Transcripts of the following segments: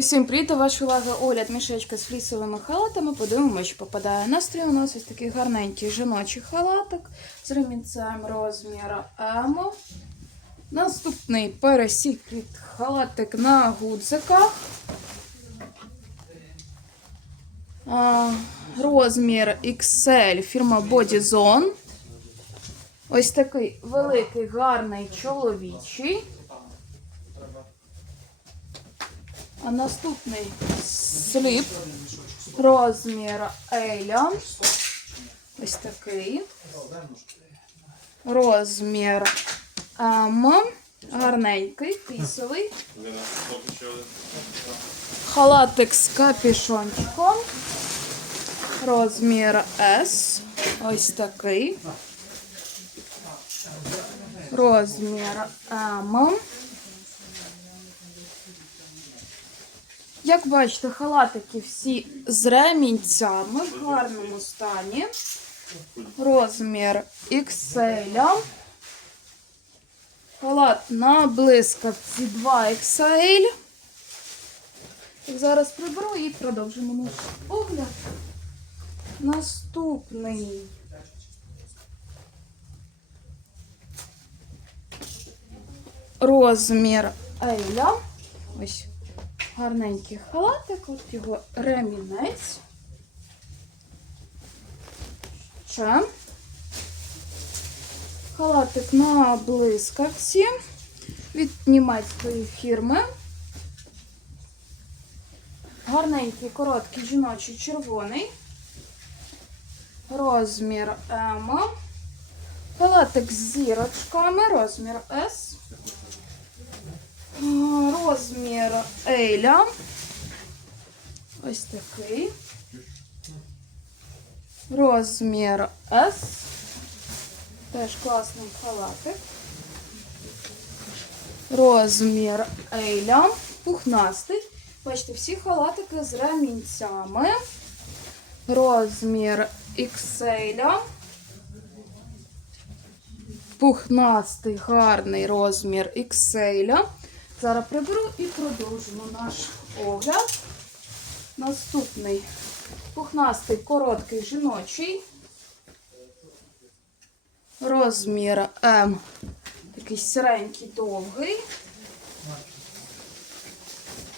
Усім привіт, до вашої уваги огляд мішечка з флісовими халатами. Подивимося, що попадає. Настрій у нас ось такий гарненький жіночий халатик з ремінцем розміру М. Наступний пересікріт халатик на гудзиках. Розмір XL фірма Bodyzone. Ось такий великий, гарний чоловічий. А наступний сліп розмір Еля. Ось такий. Розмір М. Гарненький, пісовий. Халатик з капюшончиком. Розмір С. Ось такий. Розмір М. Як бачите, халатики всі з ремінцями в гарному стані. Розмір XL. Халат на блискавці 2XL. Так, зараз приберу і продовжимо наш огляд. Наступний. Розмір Еля. Ось гарненький халатик, от його ремінець. Ще. Халатик на блискавці від німецької фірми. Гарненький, короткий жіночий червоний. Розмір М. Халатик з зірочками, розмір С. Розмір Еля. Ось такий. Розмір С. Теж класний халатик. Розмір Еля. Пухнастий. Бачите, всі халатики з ремінцями. Розмір XL. Пухнастий, гарний розмір XL. Зараз приберу і продовжимо наш огляд. Наступний пухнастий, короткий жіночий. Розмір М. Такий сіренький, довгий.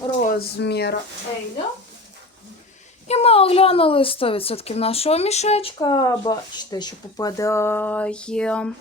Розмір Еля. І ми оглянули 100% нашого мішечка. Бачите, що попадає